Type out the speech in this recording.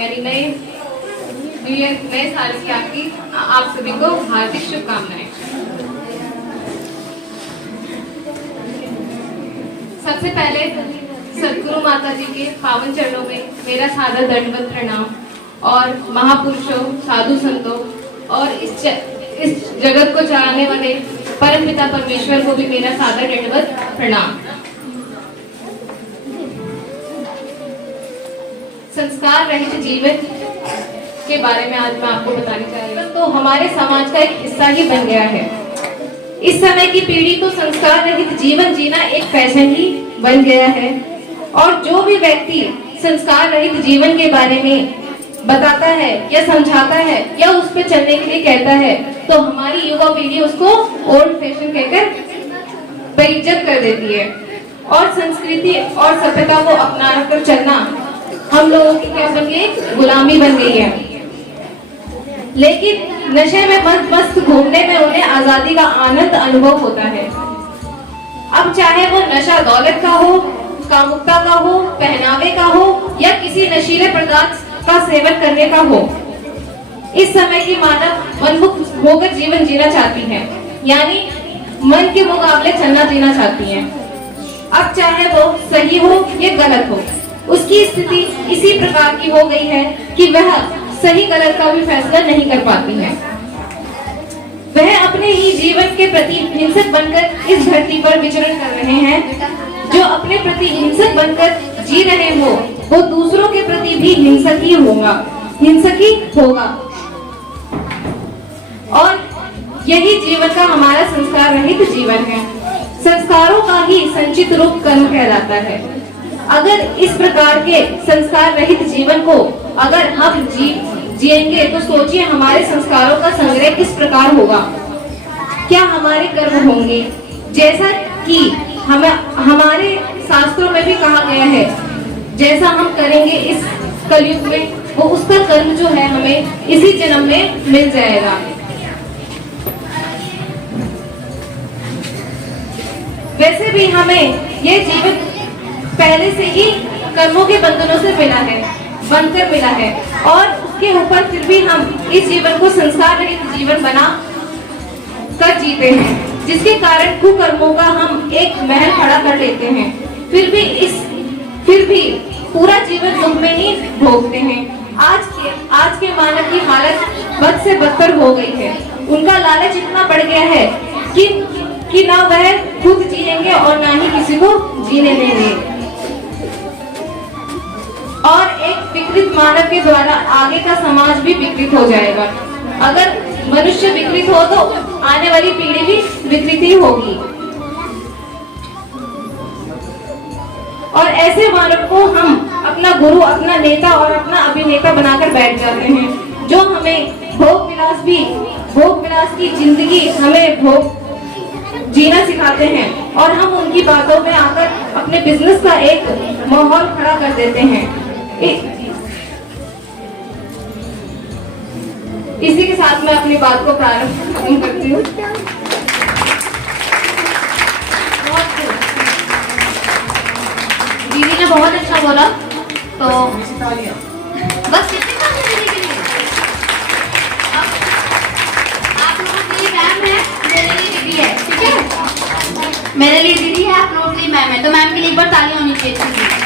यानी नए साल की आप सभी को हार्दिक शुभकामनाएं। सबसे पहले सद्गुरु माता जी के पावन चरणों में मेरा सादर दंडवत प्रणाम और महापुरुषों, साधु संतों और इस जगत को चलाने वाले परम पिता परमेश्वर को भी मेरा सादर दंडवत प्रणाम। संस्कार रहित जीवन के बारे में आज मैं आपको बताने जा रही हूँ। तो हमारे समाज का एक हिस्सा ही बन गया है। इस समय की पीढ़ी को संस्कार रहित जीवन जीना एक फैशन ही बन गया है और जो भी व्यक्ति संस्कार रहित जीवन के बारे में बताता है या समझाता है या उस पर चलने के लिए कहता है तो हमारी युवा पीढ़ी उसको ओल्ड फैशन कहकर बेइज्जत कर देती है और संस्कृति और सभ्यता को अपना कर चलना हम लोगों की क्या बन गई, गुलामी बन गई है। लेकिन नशे में मस्त घूमने में उन्हें आजादी का आनंद अनुभव होता है। अब चाहे वो नशा दौलत का हो, कामुकता का हो, पहनावे का हो या किसी नशीले पदार्थ का सेवन करने का हो, इस समय की मानव मनमुक्त होकर जीवन जीना चाहती है, यानी मन के मुकाबले चलना जीना चाहती है। अब चाहे वो सही हो या गलत हो, उसकी स्थिति इसी प्रकार की हो गई है कि वह सही गलत का भी फैसला नहीं कर पाती है। वह अपने ही जीवन के प्रति हिंसक बनकर इस धरती पर विचरण कर रहे हैं। जो अपने प्रति हिंसक बनकर जी रहे हो वो दूसरों के प्रति भी हिंसक ही होगा और यही जीवन का हमारा संस्कार रहित जीवन है। संस्कारों का ही संचित रूप कर्म कहलाता है। अगर इस प्रकार के संस्कार रहित जीवन को अगर हम जिएंगे तो सोचिए हमारे संस्कारों का संग्रह किस प्रकार होगा, क्या हमारे कर्म होंगे। जैसा कि हमारे शास्त्रों में भी कहा गया है, जैसा हम करेंगे इस कलयुग में वो उसका कर्म जो है हमें इसी जन्म में मिल जाएगा। वैसे भी हमें ये जीवन पहले से ही कर्मों के बंधनों से बनकर मिला है और उसके ऊपर फिर भी हम इस जीवन को संस्कार रहित जीवन बना कर जीते हैं, जिसके कारण कुकर्मों का हम एक महल खड़ा कर लेते हैं। फिर भी पूरा जीवन दुख में ही भोगते हैं। आज के मानव की हालत बद से बदतर हो गई है। उनका लालच इतना बढ़ गया है कि ना वह खुद जिएंगे और ना ही किसी को जीने देंगे और एक विकृत मानव के द्वारा आगे का समाज भी विकृत हो जाएगा। अगर मनुष्य विकृत हो तो आने वाली पीढ़ी भी विकृत ही होगी और ऐसे मानव को हम अपना गुरु, अपना नेता और अपना अभिनेता बनाकर बैठ जाते हैं, जो हमें भोग विलास की जिंदगी हमें जीना सिखाते हैं और हम उनकी बातों में आकर अपने बिजनेस का एक माहौल खड़ा कर देते हैं। इसी के साथ मैं अपनी बात को प्रारंभ करती हूँ। दीदी ने बहुत अच्छा बोला, तो बस कितनी बात है दीदी के लिए। आप लोगों के लिए मैम है, मेरे लिए दीदी है, ठीक है। मेरे लिए दीदी है, आप लोगों के लिए मैम है, तो मैम के लिए एक बार ताली होनी चाहिए।